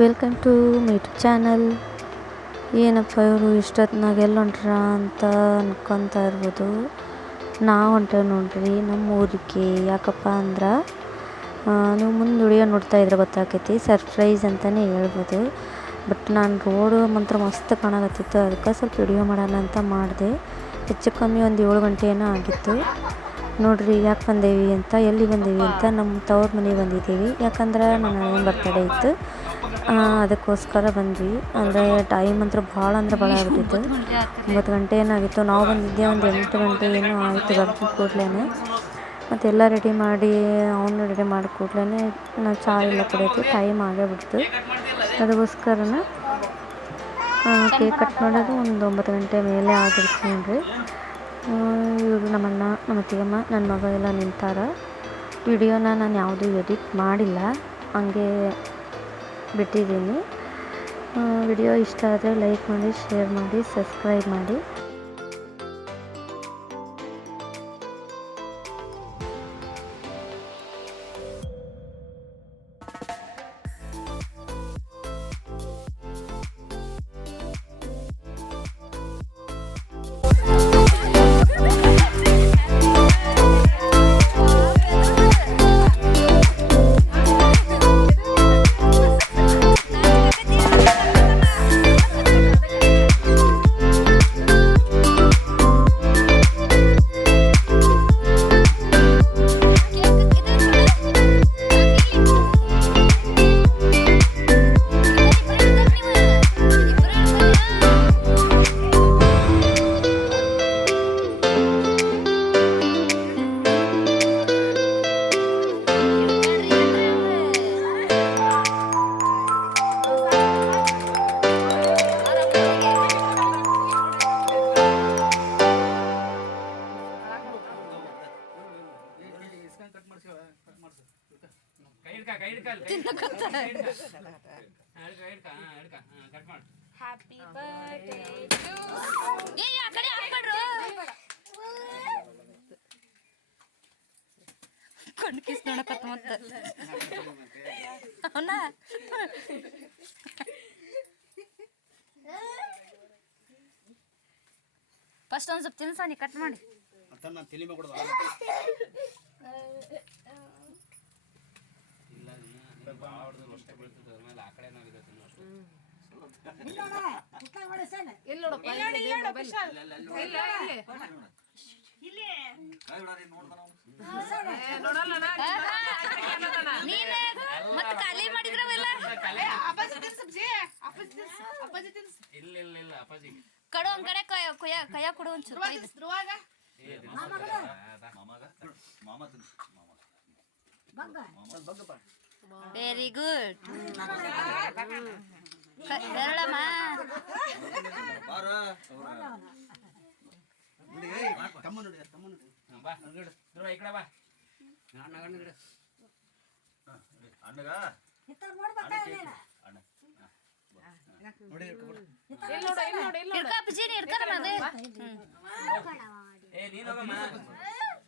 Welcome to my YouTube channel. ಏನಪ್ಪ ಇವರು ಇಷ್ಟೊತ್ತಿನಾಗ ಎಲ್ಲಿ ಹೊಂಟ್ರ ಅಂತ ಅನ್ಕೊತಾ ಇರ್ಬೋದು. ನಾವು ಹೊಂಟೇವೆ ನೋಡ್ರಿ ನಮ್ಮ ಊರಿಗೆ. ಯಾಕಪ್ಪ ಅಂದ್ರೆ ನೀವು ಮುಂದೆ ವಿಡಿಯೋ ನೋಡ್ತಾ ಇದ್ರೆ ಗೊತ್ತಾಕೈತಿ, ಸರ್ಪ್ರೈಸ್ ಅಂತಲೇ ಹೇಳ್ಬೋದು. ಬಟ್ ನಾನು ರೋಡು ಮಾತ್ರ ಮಸ್ತ್ ಕಾಣಕತ್ತಿತ್ತು, ಅದಕ್ಕೆ ಸ್ವಲ್ಪ ವಿಡಿಯೋ ಮಾಡೋಣ ಅಂತ ಮಾಡಿದೆ. ಹೆಚ್ಚು ಕಮ್ಮಿ ಒಂದು 7 ಗಂಟೆ ಏನೋ ಆಗಿತ್ತು ನೋಡ್ರಿ. ಯಾಕೆ ಬಂದೇವಿ ಅಂತ, ಎಲ್ಲಿ ಬಂದೇವಿ ಅಂತ, ನಮ್ಮ ತವ್ರ ಮನೆಗೆ ಬಂದಿದ್ದೀವಿ. ಯಾಕಂದ್ರೆ ನನ್ನ ಅಣ್ಣನ ಬರ್ತಡೇ ಇತ್ತು, ಅದಕ್ಕೋಸ್ಕರ ಬಂದ್ವಿ. ಅಂದರೆ ಟೈಮ್ ಅಂತೂ ಭಾಳ ಆಗ್ಬಿಟ್ಟಿತ್ತು. 9 ಗಂಟೆ ಏನಾಗಿತ್ತು. ನಾವು ಬಂದಿದ್ದೆ ಒಂದು 8 ಗಂಟೆ ಏನೋ ಆಯಿತು ಬರ್ತಿದ್ದ ಕೂಡಲೇ. ಮತ್ತು ಎಲ್ಲ ರೆಡಿ ಮಾಡಿ ಅವನು ರೆಡಿ ಮಾಡಿ ಕೂಡಲೇ ನಾವು ಚಹಾ ಎಲ್ಲ ಕುಡಿಯೋದು ಟೈಮ್ ಆಗೇ ಬಿಡ್ತು. ಅದಕ್ಕೋಸ್ಕರನ ಕೇಕ್ ಕಟ್ ಮಾಡೋದು ಒಂದು 9 ಗಂಟೆ ಮೇಲೆ ಆಗಿರುತ್ತೆ ನೋಡ್ರಿ. ಇವರು ನಮ್ಮಣ್ಣ, ನಮ್ಮ ಅತ್ತಿಗೆಮ್ಮ, ನನ್ನ ಮಗ ಎಲ್ಲ ನಿಂತಾರ. ವಿಡಿಯೋನ ನಾನು ಯಾವುದೂ ಎಡಿಟ್ ಮಾಡಿಲ್ಲ, ಹಂಗೆ ಬಿಟ್ಟಿದ್ದೀನಿ. ವಿಡಿಯೋ ಇಷ್ಟ ಆದರೆ ಲೈಕ್ ಮಾಡಿ, ಶೇರ್ ಮಾಡಿ, ಸಬ್ಸ್ಕ್ರೈಬ್ ಮಾಡಿ. Happy birthday to you. ಆ ಕಡೆ ಹಾಕ್ಬಿಡ್ರು. ಕಣ್ಣು ಕಿಸ್ ನೋಡಕತ್ತ ಮತ್ತೆ ಅವನ ಫಸ್ಟ್ ಒಂದು ಸ್ವಲ್ಪ ತಿನ್ಸಾನಿ ಕಟ್ ಮಾಡಿ ಅದನ್ನ ತಲೆ ಮೇಲೆ ಕೊಡೋದು. ಇಲ್ಲ ಇಲ್ಲ ಬಾವರ್ದು ಅಷ್ಟೇ ಬೀಳ್ತದೆ, ಅದರ ಮೇಲೆ ಆ ಕಡೆ ನಾವು ಇರುತ್ತೆ ಅಷ್ಟು. ಇಲ್ಲೋಣ ಕುತ್ತಾ ಮಾಡಿ ಸಣ್ಣ ಇಲ್ಲ ನೋಡಪ್ಪ, ಇಲ್ಲ ಇಲ್ಲ ಮೊಬೈಲ್ ಇಲ್ಲ ಇಲ್ಲಿ ಕೈ ಬಿಡಾರಿ ನೋಡ್ತಾನ ನೋಡಲ್ಲ ನೀನು ಮತ್ತೆ ಖಾಲಿ ಮಾಡಿದ್ರವೆಲ್ಲ ಅಪ್ಪಾಜಿ ತಿನ್ಸಬ್ಜಿ, ಅಪ್ಪಾಜಿ ತಿನ್ಸ. ಇಲ್ಲ ಇಲ್ಲ ಇಲ್ಲ ಅಪ್ಪಾಜಿ ಕಡು ಒಂದ್ ಕಡೆ ಕೈಯ ಕೊಡು ಒಂಚೂರು ಧ್ರುವಾಗ ಮಾಮ ತಿನ್ಸ ಬಂಗ ಬಗ್ಗಪ್ಪ. Very good. ಬೆರಳಮ್ಮ ಬಾರ ತಮ್ಮ ನೋಡಿ, ತಮ್ಮ ನೋಡಿ ಬಾ ಅಂಗಡಿ ಧ್ರುವ ಈ ಕಡೆ ಬಾ. ಅಣ್ಣ ನೋಡಿ ಅಣ್ಣಗ ಇತ್ತ ನೋಡ್ಬೇಕಾ ನೀನು ಅಣ್ಣ ನೋಡಿ ಹಿಡ್ಕ ಅಪ್ಪಾಜಿ ನೀ ಹಿಡ್ಕ ಅದೇ ಏ ನೀನು ಹೋಗಮ್ಮ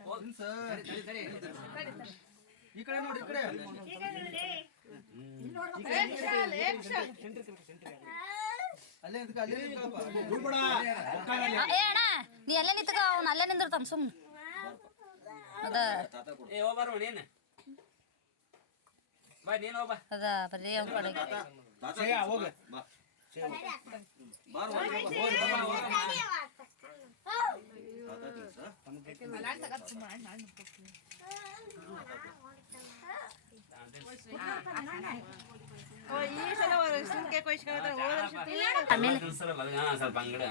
ಹೋಗಿನ್ ಸರ್. ಈ ಕಡೆ ನೋಡಿ, ಈ ಕಡೆ ಅಲ್ಲೇ ಇದಕ್ಕೆ ಅಲ್ಲೇ ಬಿಡ್ಬೇಡ. ಏ ಅಣ್ಣ ನೀ ಅಲ್ಲೇ ನಿಂತ್ಕ, ಅವ್ನು ಅಲ್ಲೇ ನಿಂದಿರ್ತಾನ ಸುಮ್ಮನೆ. ಅದ ಏ ಹೋಗ್ಬಾರ ನೀನು ಬಾ, ನೀನು ಹೋಗ್ಬಾ. ಅದ ಬರೀ ಅವ್ನ ಕಡೆ ಹೋಗ ಬಾ ಸ್ವಲ್ಪ ಅಂಗಡಿ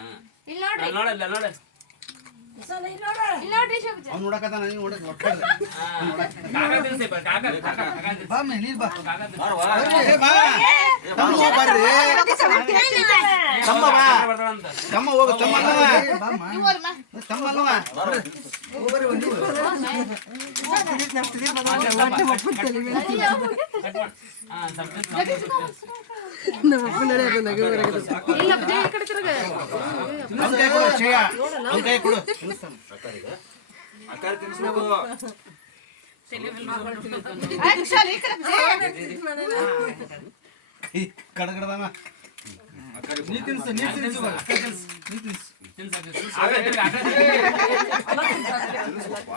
ನೋಡಲ್ಲ ನೋಡ ಅವ್ನು ನೋಡಕತ್ತಾನ, ನೀನು ನೋಡ ತಮ್ಮ ಹೋಗ ತಮ್ಮ ಅಕ್ಕಾರ ತಿನ್ಸ್ಬೇಕು. ಕಡಗಡದನ ನೀ ತಿನ್ಸು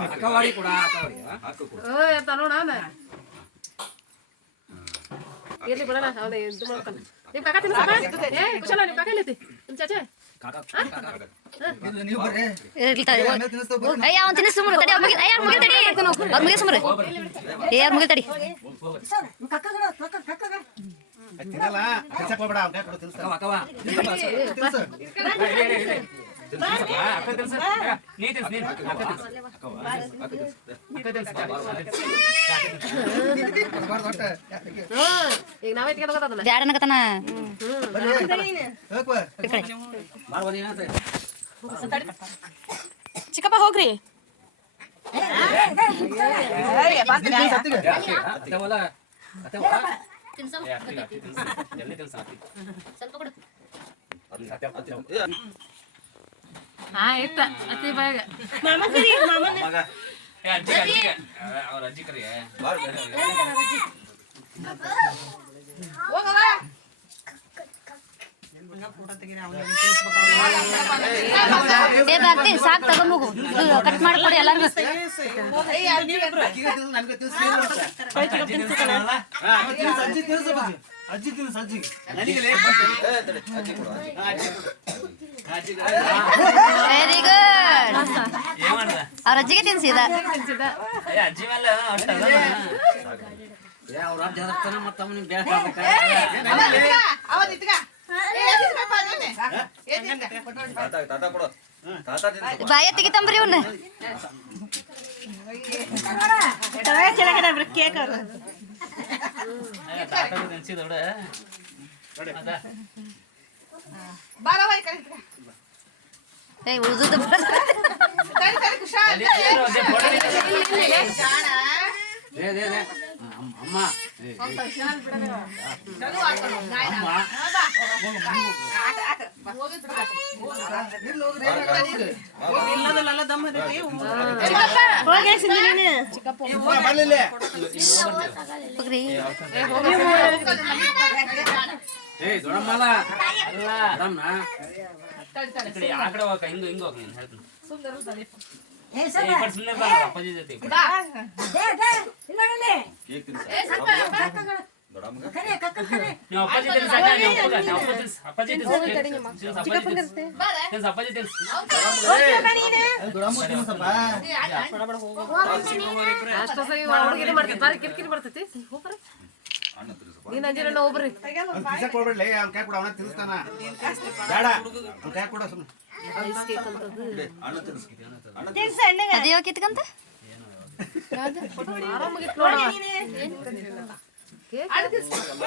ಅಕ್ಕವಾಡಿ ಕೂಡ ಅಕ್ಕವಾಡಿ ಹಾಕು ಕೊಡು ಎಲ್ಲಿ ಬಿಡೋಣ ಅವನೇ ಇದು ಮಾಡ್ತಾನೆ ನಿಮ್ಮ ಕಾಕ ತಿನ್ಸಪ್ಪ ಏ ಕುಶಲ ನಿಮ್ಮ ಕಾಕ ಎಲ್ಲೈತಿ ನಿಮ್ಮ ಚಾಚೆ ನೀವು ಬರ್ರಿ ಅಯ್ಯ ಅವ್ನು ತಿನ್ನಿಸ್ ಸುಮ್ರು ತಡಿ ಅವ್ರು ಮುಗಿ ತಡಿ ಅವ್ರು ಮುಗಿ ಸುಮ್ರು ಅವ್ರು ಮುಗಿ ತಡಿ ಸರ್ ಕಕ್ಕಗ ತಿನ್ನಲ್ಲ ಕಚ್ಚಕ್ ಹೋಗ್ಬೇಡ ಅವ್ನ ಕೈ ಕೊಡು ತಿನ್ಸ್ತಾವ ಅಕ್ಕವ ತಿನ್ಸು ನೀ ತಿನ್ಸ್ ನೀ ಅಕ್ಕ ತಿನ್ಸ್ ಬರ್ಬಾರ್ದು ಒಟ್ಟ ಈಗ ನಾವೇ ತಿನ್ಕೋತದಲ್ಲ ಬ್ಯಾಡನಕತನ ಹೋಗ್ಬಾ ಮಾಡ್ಬೋ ನೀನು ಅಂತ ಚಿಕ್ಕಪ್ಪ ಹೋಗ್ರಿ ಅತ್ತವಲ್ಲ ಅತ್ತವ ಜಲ್ದಿ ತಿನ್ಸ ಸ್ವಲ್ಪ ಕೊಡು ಹಾ ಇತ್ತ ಅತ್ತಿ ಬಾಯಾಗ ಅವ್ರ ಅಜ್ಜಿ ಕರಿ ಏ ಬರ್ತಿ ಸಾಕು ತಗೊಂಬೋಗು ಕಟ್ ಮಾಡ್ಕೊಡಿ ಎಲ್ಲರಿಗೂ ಅಜ್ಜಿ ತಿನ್ಸು ಅಜ್ಜಿಗೆ ವೆರಿ ಗುಡ್ ಅವ್ರ ಅಜ್ಜಿಗೆ ತಿನ್ಸಿದ ಅಜ್ಜಿ ಮೇಲೆ ಅವ್ರ ಅಜ್ಜಿ ಹರತಾನ ಮತ್ತ ಅವನಿಗೆ ಬೇಡ ಬಾಯ ತೆಗಿತಂಬ್ರಿ ಇವ್ನ ತಿನ್ಸಿದೋಡ ಏ ಉಳ್ದುದು ಅಮ್ಮ ಹೋಗ್ರಿ ಏ ದೊಡ್ಡಮ್ಮಲ್ಲ ಅಲ್ಲ ಅದಮ್ಮ ಆ ಕಡೆ ಹೋಗ ಹಿಂಗ ಹಿಂಗ ಹೋಗಿ ನೀನು ಹೇಳ್ತೀನಿ ಏ ಸರ್ ಸುಮ್ಮನೆ ಅಪ್ಪಾಜಿ ಜೊತೆ ನೀವು ಅಪ್ಪಾಜಿ ತಿನ್ಸ ಅಪ್ಪಾಜಿ ತಿನ್ಸ ಅಪ್ಪಾಜಿ ತಿನ್ಸ ಅಷ್ಟ ಸರಿ ಹುಡುಗಿರಿ ಮಾಡ್ತೈತಿ ಬಾರಿ ಕಿರಿಕಿರಿ ಬರ್ತೈತಿ ಹೋಗ್ರಿ ನೀನ್ ಅಂಜಿನ ಒಬ್ರಿ ತಿನ್ಸಕ್ ಹೋಗ್ಬಿಡ್ಲಿ ಅವ್ನ ಕೈ ಕೊಡ ಅವನ ತಿನ್ನಿಸ್ತಾನ ಬೇಡ ಅವ್ನ ಕೈ ಕೊಡ ಸುಮ್ಮನೆ ಅದೇವ ಕಿತ್ಕಂತ ಆರಾಮಾಗಿತ್ತು ನೋಡ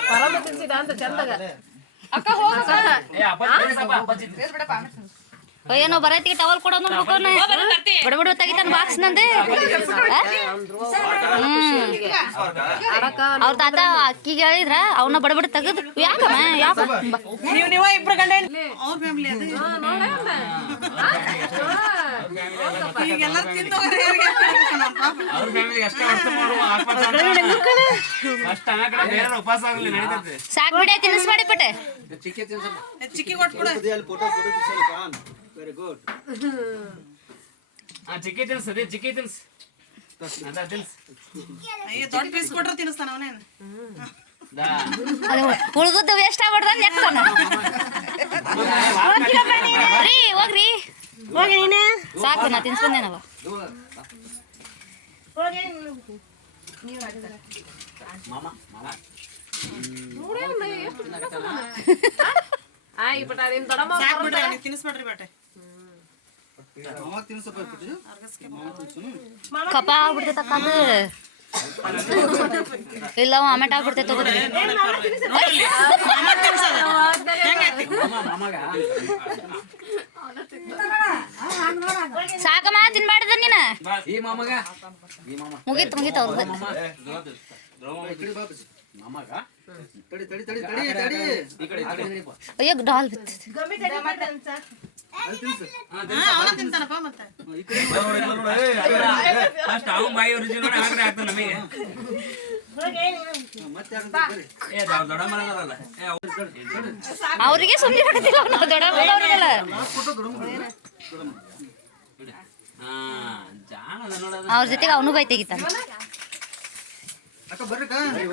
ಪರಮ ತಿನ್ಸಿದ ಅಂತ ಚಂದಾಗ ಅಕ್ಕ ಹೋಗ ಏ ಅಪ್ಪಾಜಿ ತಿನ್ಸಪ್ಪ ಅಪ್ಪಾಜಿ ಏನೋ ಬರೈತಿ ಟವಲ್ ಕೊಡೋನು ಬಡಬಡ ತೆಗಿತಾನ ಬಾಕ್ಸ್ ನಂದೆ ಅವ್ರ ತಾತ ಅಕ್ಕಿಗೆ ಹೇಳಿದ್ರ ಅವನ್ನ ಬಡಬಡ ತೆಗದ್ ಯಾಕಮ್ಮ ಯಾಕ ನೀವ ಇಬ್ರು ಗಂಡ ಅವ್ರ ಫ್ಯಾಮಿಲಿ ಅವ್ರ ಫ್ಯಾಮಿಲಿ ಅಷ್ಟೇ ಅರ್ಥ ಮಾಡುವ ಅಷ್ಟ ಆ ಕಡೆ ಬೇರೆ ಉಪವಾಸ ಆಗಲಿ ನಡೀತೈತೆ ಸಾಕ್ ಬಿಡ ತಿನ್ನಿಸ್ಬೇಡಿ ಪಟ್ಟೆ ಚಿಕ್ಕಿ ತಿನ್ಸಪ್ಪ ಚಿಕ್ಕಿ ಕೊಟ್ಬಿಡ ವೆರಿ ಗುಡ್ ಚಿಕ್ಕಿ ತಿನ್ಸ್ ಅದೇ ಚಿಕ್ಕಿ ತಿನ್ಸ್ ಅದ ತಿನ್ಸ್ ದೊಡ್ಡ ಪೀಸ್ ಕೊಟ್ರ ತಿನ್ನಿಸ್ತಾನ ಅವನೇನು ಉಳ್ದದ್ದು ವೇಸ್ಟ್ ಆಗ್ಬಾರ್ದ ನೆಕ್ತಾನ ಹೋಗ್ರಿ ಸಾಕು ನಾ ತಿನ್ಸ್ಕೊಂಡೇನವ ಆಯ್ ಬಟ ನಿಮ್ ದೊಡ್ಡಮ್ಮ ತಿನ್ನಿಸ್ಬೇಡ್ರಿ ಬಟ್ಟೆ ಕಪ ಆಗ್ಬಿಡ್ತೈತಕ್ಕ ಅದು ಇಲ್ಲ ಆಮೆಟ್ ಆಗ್ಬಿಡ್ತೈತೆ ತಗೋರಿ ಸಾಕಮ್ಮ ತಿನ್ಬಾರ್ದ ನೀನ ಈ ಮಾಮಗ ಮುಗೀತು ಅವ್ರದ್ದು ಮಾಮಗ ತಡಿ ತಡಿ ತಡಿ ತಡಿ ತಡಿ ಈ ಕಡೆ ಅಯ್ಯೋ ಡಾಲ್ ಬಿತ್ತು ತಿಂತಾನಪ್ಪ ಮತ್ತೆ ಅಷ್ಟು ಅವ್ನ ಬಾಯಿ ಒರಿಜಿನಲ್ ಆಗ್ತಾನೆ ನಮಗೆ ಮತ್ತೆ ಯಾರು ಬರ್ರಿ ಏ ದೊಡ್ಡಮ್ಮನ ಅದಾರಲ್ಲ ಏ ಅವ್ರು ತಡಿ, ತಡಿ. ಅವ್ರಿಗೆ ಸುಮ್ಮನೆ ಹಾಕತಿಲ್ಲ ನಾವು ದೊಡ್ಡವ್ರಿಗೆಲ್ಲ ಫೋಟೋ ದೊಡ್ಡಮ್ಮ ಬಿಡಿ. ಹಾ ಜಾಣ ಅದ ನೋಡೋದು ಅವ್ರ ಜೊತೆಗೆ ಅವನು ಬೈ ತೆಗಿತಾನ ಅಕ್ಕ ಬರ್ರಿ